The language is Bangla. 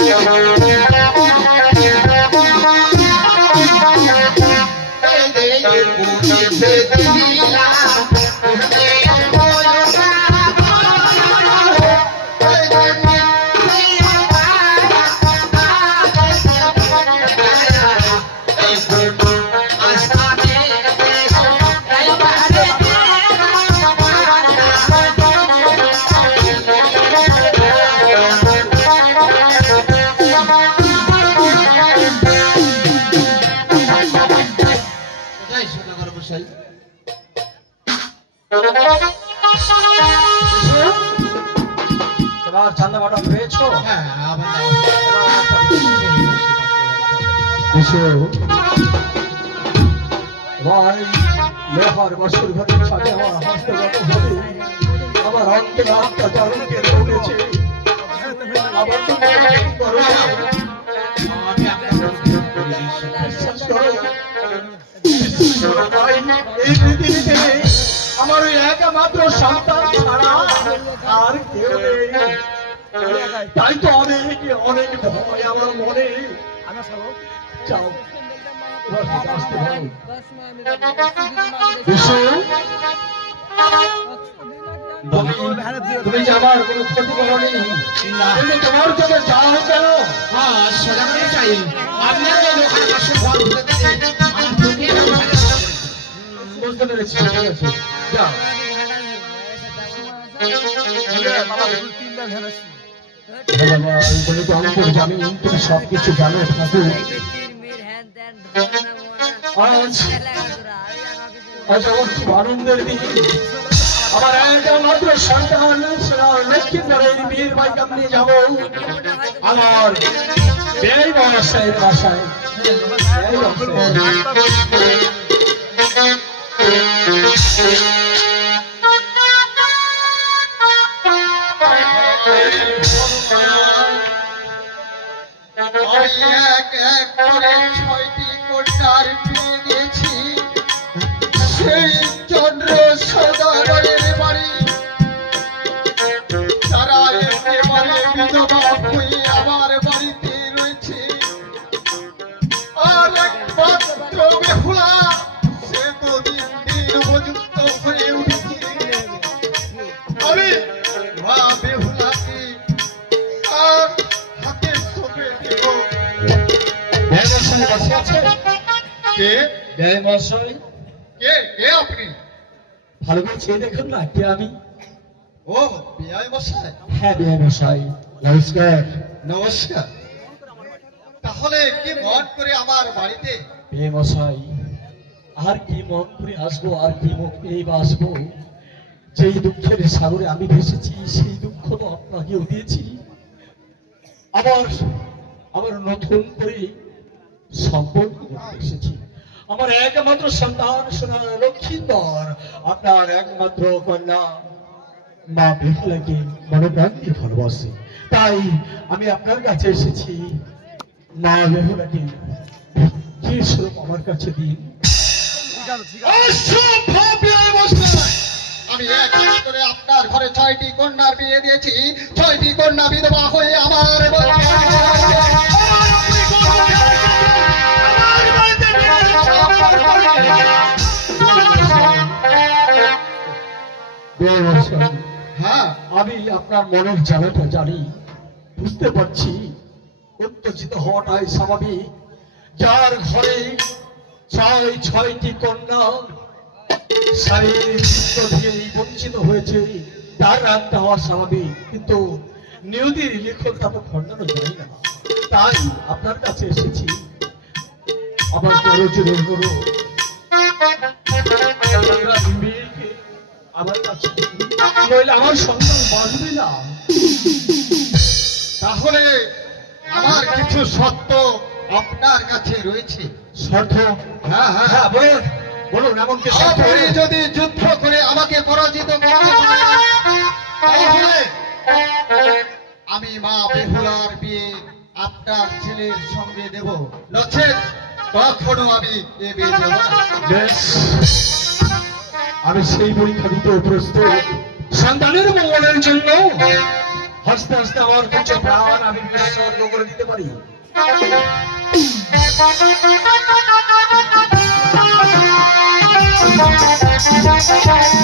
কোথায় এবার চান্দা বাটা পেয়েছ? হ্যাঁ ভাই মেহার বছর ঘরে সাথে আমার হাসতে গত হবে। আমার অন্তে আত্মা জানকে উঠেছে। আবার তুমি করো বিশ্বাস করো। এই পৃথিবীতে আমার ওই একমাত্র সন্তান ছাড়া আর কেউ নেই। তাই তো অনেক অনেক ভয় আমার মনে। যাও। তুমি- কোনো ক্ষতি করনি তোমার জন্য যাও কেন? হ্যাঁ সদাগর চাই। আপনার যে বুঝতে পেরেছি ঠিক আছে যাও করে জানি তুমি সব কিছু জানো ঠাকুর আজ আজ আমার খুব আনন্দের দিন আমার একমাত্র সন্তান সেটা লক্ষ্মীপুরের বীর ভাইকে আমি নিয়ে যাব। আমার ব্যয় মহাশয়ের বাসায়। ব্যয়। এক এক করে ছয়টি কোটার দিয়েছি সেই চন্দ্র সদাগরের বাড়ি। তারা একেবারে বিধবা হয়ে ব্যয় বসে আছে? কে? ব্যয় মহাশয়? কে? কে আপনি? ভালো করে চেয়ে দেখুন না কে আমি? ও বিআই মশাই হ্যাঁ ব্যয় মহাশয়। নমস্কার। নমস্কার। তাহলে কি মন করে আমার বাড়িতে? ব্যয় মশাই আর কি মন করে আসব আর কি মুখ এই আসব? যেই দুঃখের সাগরে আমি ভেসেছি সেই দুঃখ তো আপনাকেও দিয়েছি। আবার আবার নতুন করে সম্পর্ক এসেছি। আমার একমাত্র সন্তান সোনা লক্ষ্মীন্দর আপনার একমাত্র কন্যা। মা বেহুলাকে মনোপ্রাণ দিয়ে ভালোবাসে। তাই আমি আপনার কাছে এসেছি। মা বেহুলাকে কি স্বরূপ আমার কাছে দিন। আমি এক আপনার ঘরে ছয়টি কন্যার বিয়ে দিয়েছি। ছয়টি কন্যা বিধবা হয়ে আমার হ্যাঁ। আমি আপনার মনের জ্বালাটা জানি বুঝতে পারছি। উত্তেজিত হওয়াটাই স্বাভাবিক। যার ঘরে ছয় ছয়টি কন্যা শারীরিক দিয়ে বঞ্চিত হয়েছে তার রাগটা হওয়া স্বাভাবিক। কিন্তু নিয়তির লিখন তা তো খণ্ডানো যায় না। তাই আপনার কাছে এসেছি। আবার করো করো আমার কাছে। নইলে আমার সন্তান বাঁচবে না। তাহলে আমার কিছু সত্য আপনার কাছে রয়েছে। শর্ত? হ্যাঁ হ্যাঁ। হ্যাঁ বলুন। বলুন এমন কি শর্ত আপনি যদি যুদ্ধ করে আমাকে পরাজিত পারেন, তাহলে আমি মা বেহুলার বিয়ে আপনার ছেলের সঙ্গে দেব। নচেত কখনো আমি এ বিয়ে দেব না। আমি সেই পরীক্ষা দিতে অভ্যস্ত সন্তানের মঙ্গলের জন্য হস্তে হস্তে আমার কিছু প্রাণ আমি বিসর্গ করে দিতে পারি Thank you.